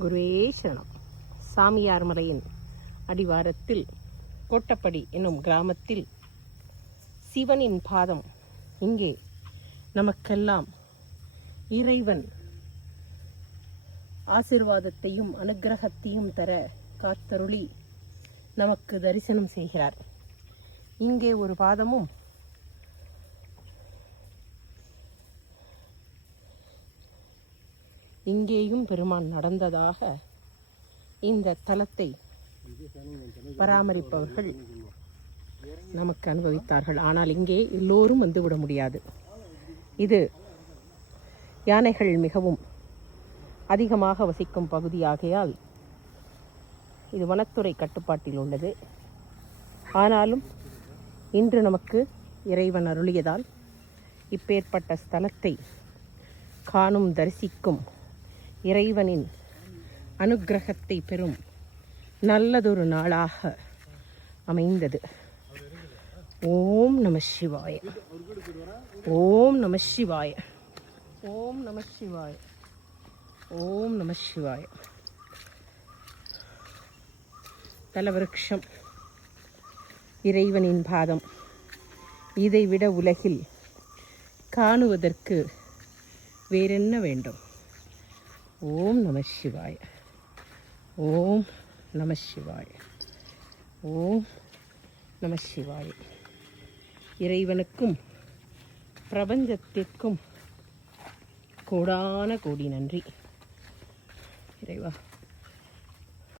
குருவே சரணம். சாமியார் மலையின் அடிவாரத்தில் கோட்டப்படி என்னும் கிராமத்தில் சிவனின் பாதம். இங்கே நமக்கெல்லாம் இறைவன் ஆசீர்வாதத்தையும் அனுக்கிரகத்தையும் தர காத்தருளி நமக்கு தரிசனம் செய்கிறார். இங்கே ஒரு பாதமும் இங்கேயும் பெருமான் நடந்ததாக இந்த தலத்தை பராமரிப்பவர்கள் நமக்கு அனுபவித்தார்கள். ஆனால் இங்கே எல்லோரும் வந்துவிட முடியாது. இது யானைகள் மிகவும் அதிகமாக வசிக்கும் பகுதியாகையால் இது வனத்துறை கட்டுப்பாட்டில் உள்ளது. ஆனாலும் இன்று நமக்கு இறைவன் அருளியதால் இப்பேற்பட்ட ஸ்தலத்தை காணும் தரிசிக்கும் இறைவனின் அனுக்கிரகத்தை பெறும் நல்லதொரு நாளாக அமைந்தது. ஓம் நம சிவாய, ஓம் நம சிவாய, ஓம் நம சிவாய, ஓம் நம சிவாய. தலவிருட்சம் இறைவனின் பாதம். இதைவிட உலகில் காணுவதற்கு வேறென்ன வேண்டும்? ஓம் நம சிவாய, ஓம் நம சிவாய, ஓம் நம சிவாய. இறைவனுக்கும் பிரபஞ்சத்திற்கும் கோடான கோடி நன்றி. இறைவா.